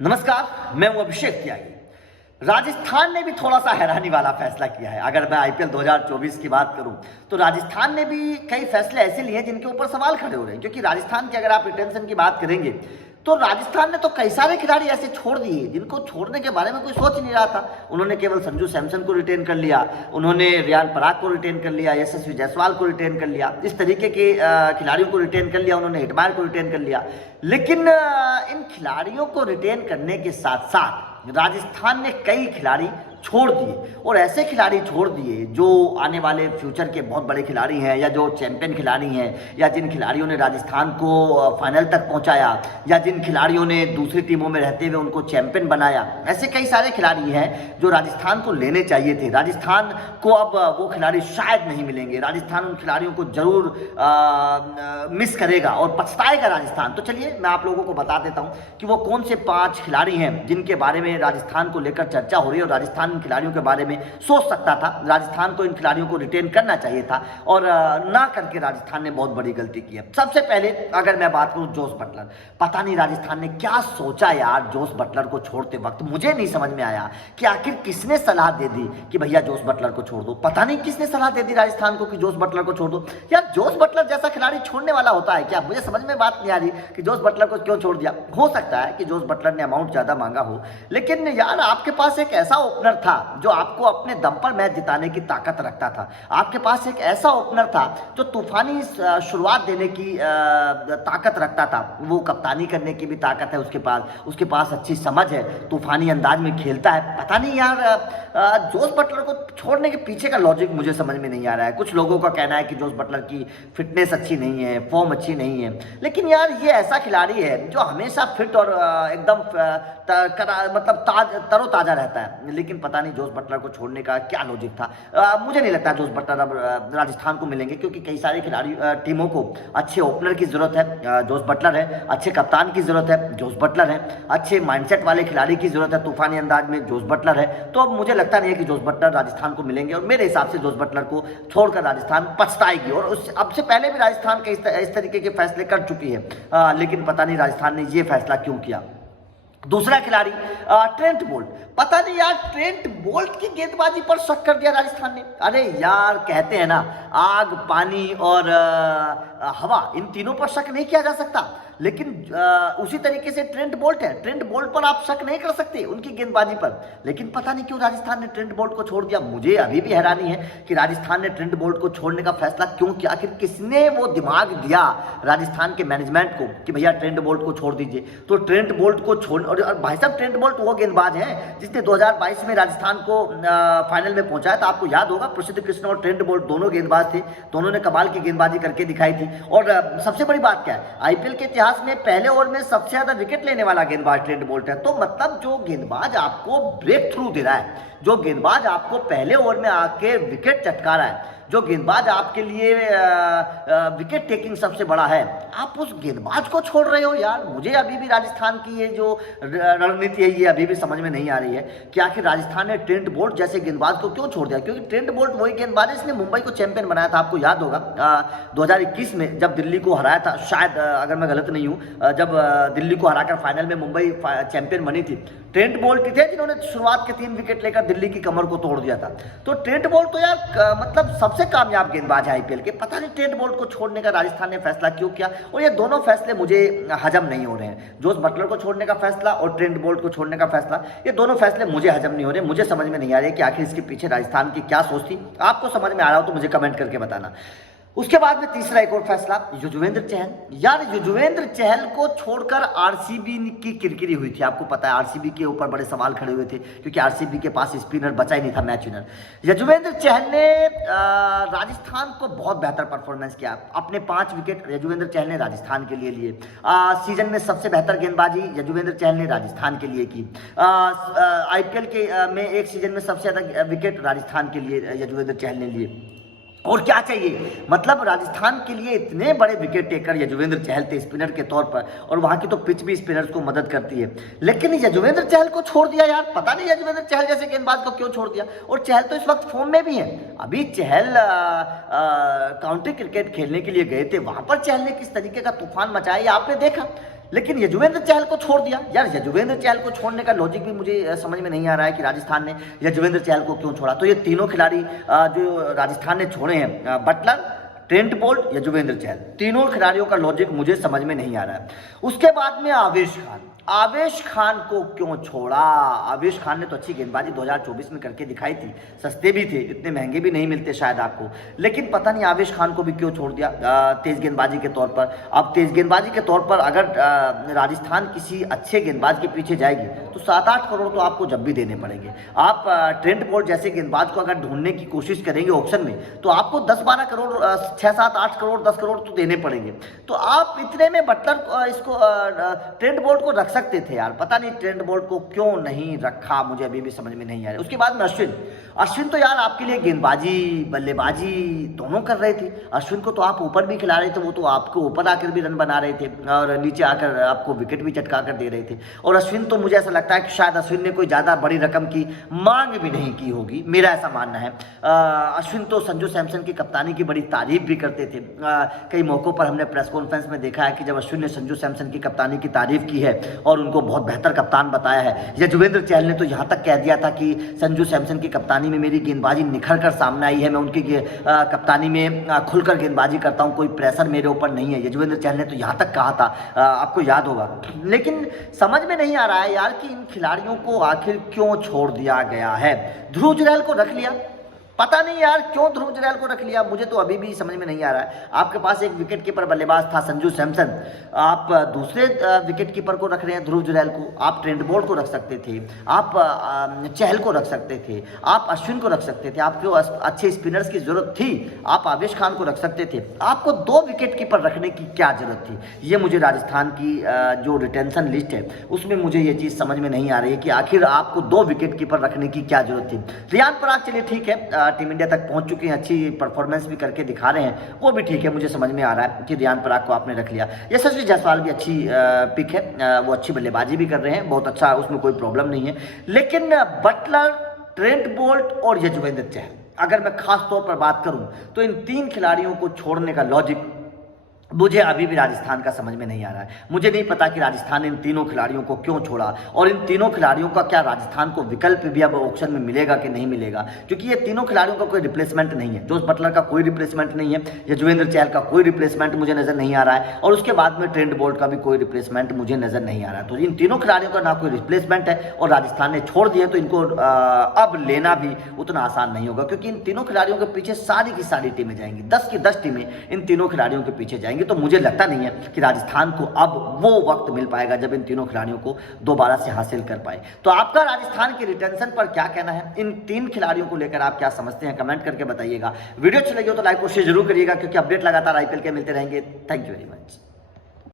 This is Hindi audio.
नमस्कार, मैं हूं अभिषेक त्यागी। राजस्थान ने भी थोड़ा सा हैरानी वाला फैसला किया है। अगर मैं आईपीएल 2024 की बात करूं तो राजस्थान ने भी कई फैसले ऐसे लिए हैं जिनके ऊपर सवाल खड़े हो रहे हैं। क्योंकि राजस्थान की अगर आप रिटेंशन की बात करेंगे तो राजस्थान ने तो कई सारे खिलाड़ी ऐसे छोड़ दिए जिनको छोड़ने के बारे में कोई सोच ही नहीं रहा था। उन्होंने केवल संजू सैमसन को रिटेन कर लिया, उन्होंने रियान पराग को रिटेन कर लिया, यशस्वी जायसवाल को रिटेन कर लिया, इस तरीके के खिलाड़ियों को रिटेन कर लिया, उन्होंने हिटमायर को रिटेन कर लिया। लेकिन इन खिलाड़ियों को रिटेन करने के साथ साथ राजस्थान ने कई खिलाड़ी छोड़ दिए, और ऐसे खिलाड़ी छोड़ दिए जो आने वाले फ्यूचर के बहुत बड़े खिलाड़ी हैं, या जो चैंपियन खिलाड़ी हैं, या जिन खिलाड़ियों ने राजस्थान को फाइनल तक पहुंचाया, या जिन खिलाड़ियों ने दूसरी टीमों में रहते हुए उनको चैंपियन बनाया। ऐसे कई सारे खिलाड़ी हैं जो राजस्थान को लेने चाहिए थे। राजस्थान को अब वो खिलाड़ी शायद नहीं मिलेंगे। राजस्थान उन खिलाड़ियों को जरूर मिस करेगा और पछताएगा राजस्थान। तो चलिए मैं आप लोगों को बता देता हूं कि वो कौन से 5 खिलाड़ी हैं जिनके बारे में राजस्थान को लेकर चर्चा हो रही है, और राजस्थान इन खिलाड़ियों के बारे में सोच सकता था। राजस्थान को इन खिलाड़ियों को रिटेन करना चाहिए था, और ना करके राजस्थान ने बहुत बड़ी गलती की है। सबसे पहले अगर मैं बात करूं जोस बटलर, पता नहीं राजस्थान ने क्या सोचा यार जोस बटलर को छोड़ते वक्त। मुझे नहीं समझ में आया कि आखिर किसने सलाह दे दी कि भैया जोस बटलर को छोड़ दो। पता नहीं किसने सलाह दे दी राजस्थान को कि जोस बटलर को छोड़ दो। यार जोस बटलर जैसा खिलाड़ी छोड़ने वाला होता है क्या? मुझे समझ में बात नहीं आ रही कि जोस बटलर को क्यों छोड़ दिया। हो सकता है कि जोस बटलर ने अमाउंट ज्यादा मांगा हो, लेकिन यार आपके पास एक ऐसा ओपनर था जो आपको अपने दम पर मैच जिताने की ताकत रखता था। आपके पास एक ऐसा ओपनर था जो तूफानी शुरुआत देने की ताकत रखता था। वो कप्तानी करने की भी ताकत है उसके पास अच्छी समझ है, तूफानी अंदाज में खेलता है। पता नहीं यार जोस बटलर को छोड़ने के पीछे का लॉजिक मुझे समझ में नहीं आ रहा है। कुछ लोगों का कहना है कि जोस बटलर की फिटनेस अच्छी नहीं है, फॉर्म अच्छी नहीं है, लेकिन यार ये ऐसा खिलाड़ी है जो हमेशा फिट और एकदम मतलब तरोताजा रहता है। लेकिन पता नहीं जोस बटलर को छोड़ने का क्या लॉजिक था। मुझे नहीं लगता जोस बटलर अब राजस्थान को मिलेंगे, क्योंकि कई सारे खिलाड़ी टीमों को अच्छे ओपनर की जरूरत है, जोस बटलर है। अच्छे कप्तान की जरूरत है, जोस बटलर है। अच्छे माइंडसेट वाले खिलाड़ी की जरूरत है, तूफानी अंदाज में, जोस बटलर है। तो अब मुझे लगता नहीं है कि जोस बटलर राजस्थान को मिलेंगे, और मेरे हिसाब से जोस बटलर को छोड़कर राजस्थान पछताएगी। और अब से पहले भी राजस्थान के इस तरीके के फैसले कर चुकी है, लेकिन पता नहीं राजस्थान ने ये फैसला क्यों किया। दूसरा खिलाड़ी ट्रेंट बोल्ट। पता नहीं यार ट्रेंट बोल्ट की गेंदबाजी पर शक कर दिया राजस्थान ने। अरे यार कहते हैं ना, आग, पानी और हवा, इन तीनों पर शक नहीं किया जा सकता, लेकिन उसी तरीके से ट्रेंट बोल्ट है। ट्रेंट बोल्ट पर आप शक नहीं कर सकते उनकी गेंदबाजी पर, लेकिन पता नहीं क्यों राजस्थान ने ट्रेंट बोल्ट को छोड़ दिया। मुझे अभी भी हैरानी है कि राजस्थान ने ट्रेंट बोल्ट को छोड़ने का फैसला क्यों किया। आखिर किसने वो दिमाग दिया राजस्थान के मैनेजमेंट को कि भैया ट्रेंट बोल्ट को छोड़ दीजिए। तो ट्रेंट बोल्ट को छोड़, और भाई साहब ट्रेंट बोल्ट वो गेंदबाज है जिसने 2022 में राजस्थान को फाइनल में पहुंचाया था। आपको याद होगा, प्रसिद्ध कृष्ण और ट्रेंट बोल्ट दोनों गेंदबाज थे, दोनों ने कमाल की गेंदबाजी करके दिखाई थी। और सबसे बड़ी बात क्या है, आईपीएल के इतिहास में पहले ओवर में सबसे ज्यादा विकेट लेने वाला गेंदबाज ट्रेंट बोल्ट है। तो मतलब जो गेंदबाज आपको ब्रेक थ्रू दे रहा है, जो गेंदबाज आपको पहले ओवर में आके विकेट चटका रहा है, जो गेंदबाज आपके लिए विकेट टेकिंग सबसे बड़ा है, आप उस गेंदबाज को छोड़ रहे हो। यार मुझे अभी भी राजस्थान की ये जो रणनीति है ये अभी भी समझ में नहीं आ रही है कि आखिर राजस्थान ने ट्रेंट बोल्ट जैसे गेंदबाज को क्यों छोड़ दिया। क्योंकि ट्रेंट बोल्ट वही गेंदबाज है जिसने मुंबई को चैंपियन बनाया था। आपको याद होगा 2021 में जब दिल्ली को हराया था, शायद अगर मैं गलत नहीं हूं, जब दिल्ली को हराकर फाइनल में मुंबई चैंपियन बनी थी, ट्रेंट बोल्ट ही थे जिन्होंने शुरुआत के 3 विकेट लेकर दिल्ली की कमर को तोड़ दिया था। तो ट्रेंट बोल्ट तो यार मतलब सबसे कामयाब गेंदबाज है आईपीएल के। पता नहीं ट्रेंट बोल्ट को छोड़ने का राजस्थान ने फैसला क्यों किया, और ये दोनों फैसले मुझे हजम नहीं हो रहे हैं। जोस बटलर को छोड़ने का फैसला और ट्रेंट बोल्ट को छोड़ने का फैसला, ये दोनों फैसले मुझे हजम नहीं हो रहे। मुझे समझ में नहीं आ रही कि आखिर इसके पीछे राजस्थान की क्या सोच थी। आपको समझ में आ रहा हो तो मुझे कमेंट करके बताना। उसके बाद में तीसरा एक और फैसला, युजवेंद्र चहल। यार युजवेंद्र चहल को छोड़कर आरसीबी की किरकिरी हुई थी। आपको पता है आरसीबी के ऊपर बड़े सवाल खड़े हुए थे, क्योंकि आरसीबी के पास स्पिनर बचा ही नहीं था, मैच विनर। युजवेंद्र चहल ने राजस्थान को बहुत बेहतर परफॉर्मेंस किया। अपने 5 विकेट युजवेंद्र चहल ने राजस्थान के लिए लिए। सीजन में सबसे बेहतर गेंदबाजी युजवेंद्र चहल ने राजस्थान के लिए की। आईपीएल के में एक सीजन में सबसे ज्यादा विकेट राजस्थान के लिए युजवेंद्र चहल ने लिए। और क्या चाहिए, मतलब राजस्थान के लिए इतने बड़े विकेट टेकर युजवेंद्र चहल थे स्पिनर के तौर पर, और वहां की तो पिच भी स्पिनर्स को मदद करती है। लेकिन युजवेंद्र चहल को छोड़ दिया यार। पता नहीं युजवेंद्र चहल जैसे गेंदबाज को क्यों छोड़ दिया। और चहल तो इस वक्त फॉर्म में भी है। अभी चहल काउंटी क्रिकेट खेलने के लिए गए थे, वहां पर चहल ने किस तरीके का तूफान मचाया आपने देखा। लेकिन यजुवेंद्र चहल को छोड़ दिया। यार यजुवेंद्र चहल को छोड़ने का लॉजिक भी मुझे समझ में नहीं आ रहा है कि राजस्थान ने यजुवेंद्र चहल को क्यों छोड़ा। तो ये तीनों खिलाड़ी जो राजस्थान ने छोड़े हैं, Buttler, Trent Boult, Yuzvendra Chahal, तीनों खिलाड़ियों का लॉजिक मुझे समझ में नहीं आ रहा है। उसके बाद में आवेश खान, आवेश खान को क्यों छोड़ा? आवेश खान ने तो अच्छी गेंदबाजी 2024 में करके दिखाई थी, सस्ते भी थे, इतने महंगे भी नहीं मिलते शायद आपको, लेकिन पता नहीं आवेश खान को भी क्यों छोड़ दिया तेज गेंदबाजी के तौर पर। अब तेज गेंदबाजी के तौर पर अगर राजस्थान किसी अच्छे गेंदबाज के पीछे जाएगी तो 7-8 करोड़ तो आपको जब भी देने पड़ेंगे। आप ट्रेंट बोल्ट जैसे गेंदबाज को अगर ढूंढने की कोशिश करेंगे ऑप्शन में तो आपको 10-12 करोड़, 6-7-8 करोड़, 10 करोड़ तो देने पड़ेंगे। तो आप इतने में बटलर इसको ट्रेंट बोल्ट को रख सकते थे यार, पता नहीं ट्रेंट बोल्ट को क्यों नहीं रखा, मुझे अभी भी समझ में नहीं आ रहा। उसके बाद में अश्विन तो यार आपके लिए गेंदबाजी बल्लेबाजी दोनों कर रहे थे। अश्विन को तो आप ऊपर भी खिला रहे थे, वो तो आपको ऊपर आकर भी रन बना रहे थे और नीचे आकर आपको विकेट भी चटका कर दे रहे थे। और अश्विन तो मुझे ऐसा लगता है कि शायद अश्विन ने कोई ज़्यादा बड़ी रकम की मांग भी नहीं की होगी, मेरा ऐसा मानना है। अश्विन तो संजू सैमसन की कप्तानी की बड़ी तारीफ भी करते थे। कई मौक़ों पर हमने प्रेस कॉन्फ्रेंस में देखा है कि जब अश्विन ने संजू सैमसन की कप्तानी की तारीफ की है और उनको बहुत बेहतर कप्तान बताया है। यजुवेंद्र चहल ने तो यहाँ तक कह दिया था कि संजू सैमसन की कप्तानी में मेरी गेंदबाजी निखर कर सामने आई है, मैं उनकी कप्तानी में खुलकर गेंदबाजी करता हूँ, कोई प्रेशर मेरे ऊपर नहीं है। यजुवेंद्र चहल ने तो यहाँ तक कहा था, आपको याद होगा। लेकिन समझ में नहीं आ रहा है यार कि इन खिलाड़ियों को आखिर क्यों छोड़ दिया गया है। ध्रुव जुरैल को रख लिया, पता नहीं यार क्यों ध्रुव जुरैल को रख लिया, मुझे तो अभी भी समझ में नहीं आ रहा है। आपके पास एक विकेट कीपर बल्लेबाज था संजू सैमसन, आप दूसरे विकेट कीपर को रख रहे हैं ध्रुव जुरैल को। आप ट्रेंट बोल्ट को रख सकते थे, आप चहल को रख सकते थे, आप अश्विन को रख सकते थे, आपको अच्छे स्पिनर्स की जरूरत थी, आप आवेश खान को रख सकते थे। आपको 2 विकेट कीपर रखने की क्या जरूरत थी? ये मुझे राजस्थान की जो रिटेंशन लिस्ट है उसमें मुझे ये चीज़ समझ में नहीं आ रही है कि आखिर आपको 2 विकेट कीपर रखने की क्या जरूरत थी। रियान पराग चलिए ठीक है, टीम इंडिया तक पहुंच चुके हैं, अच्छी परफॉर्मेंस भी करके दिखा रहे हैं, वो भी ठीक है, मुझे समझ में आ रहा है कि रियान पराग को आपने रख लिया। यशस्वी जायसवाल भी अच्छी पिक है, वो अच्छी बल्लेबाजी भी कर रहे हैं, बहुत अच्छा, उसमें कोई प्रॉब्लम नहीं है। लेकिन बटलर, ट्रेंट बोल्ट और यजुवेंद्र चहल, अगर मैं खास तौर पर बात करूं तो इन 3 खिलाड़ियों को छोड़ने का लॉजिक मुझे अभी भी राजस्थान का समझ में नहीं आ रहा है। मुझे नहीं पता कि राजस्थान ने इन तीनों खिलाड़ियों को क्यों छोड़ा और इन तीनों खिलाड़ियों का क्या राजस्थान को विकल्प भी अब ऑक्शन में मिलेगा कि नहीं मिलेगा, क्योंकि ये तीनों खिलाड़ियों का कोई रिप्लेसमेंट नहीं है। जोस बटलर का कोई रिप्लेसमेंट नहीं है, यजुवेंद्र चहल का कोई रिप्लेसमेंट मुझे नजर नहीं आ रहा है और उसके बाद में ट्रेंट बोल्ट का भी कोई रिप्लेसमेंट मुझे नजर नहीं आ रहा है। तो इन तीनों खिलाड़ियों का ना कोई रिप्लेसमेंट है और राजस्थान ने छोड़ दिए, तो इनको अब लेना भी उतना आसान नहीं होगा, क्योंकि इन तीनों खिलाड़ियों के पीछे सारी की सारी टीमें जाएंगी, 10 की 10 टीमें इन तीनों खिलाड़ियों के पीछे जाएंगी। तो मुझे लगता नहीं है कि राजस्थान को अब वो वक्त मिल पाएगा जब इन तीनों खिलाड़ियों को दोबारा से हासिल कर पाए। तो आपका राजस्थान के रिटेंशन पर क्या कहना है, इन 3 खिलाड़ियों को लेकर आप क्या समझते हैं, कमेंट करके बताइएगा। वीडियो अच्छी लगी हो तो लाइक और शेयर जरूर करिएगा, क्योंकि अपडेट लगातार आईपीएल के मिलते रहेंगे। Thank you very much.